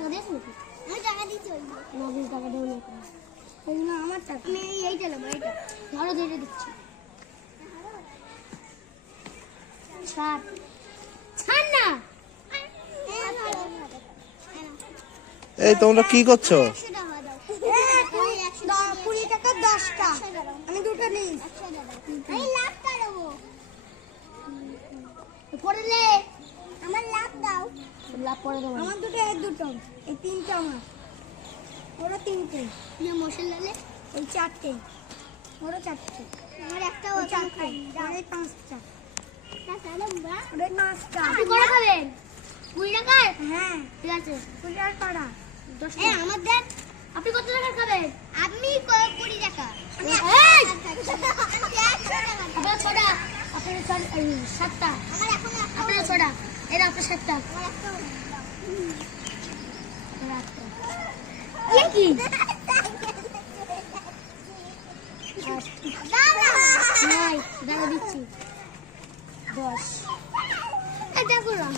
টাকা আমি টাকা দিয়েছি টাকা দেবো না আমার টাকা আমি এইটা নেব এইটা ধরো ধরে দিচ্ছি ছাড় ছাড় না এই তোমরা কি করছ? কুড়ি টাকা দশটা। আমি দুটো নিই। লাভ করো। লাভ পরে দেবো। আমার দুটো এই দুটো। এই তিনটে আমার। ওরা তিনটে। তুমি মশলালে এই চারটে। ওরা চারটে। আমার একটা ও চারটে। আর পাঁচটা। ওরা পাঁচটা। আপনি করে খাবেন? কুড়ি টাকার? হ্যাঁ। ঠিক আছে। কুড়ি টাকার দশ দেন। আপনি কত টাকার খাবেন? আমি কুড়ি টাকা। আপনার ছটা। আপনার সাতটা। আপনার ছটা। এরা আপনার সাতটা। কি? নয় দাঁড়া দিচ্ছি। দশ। এটা করলাম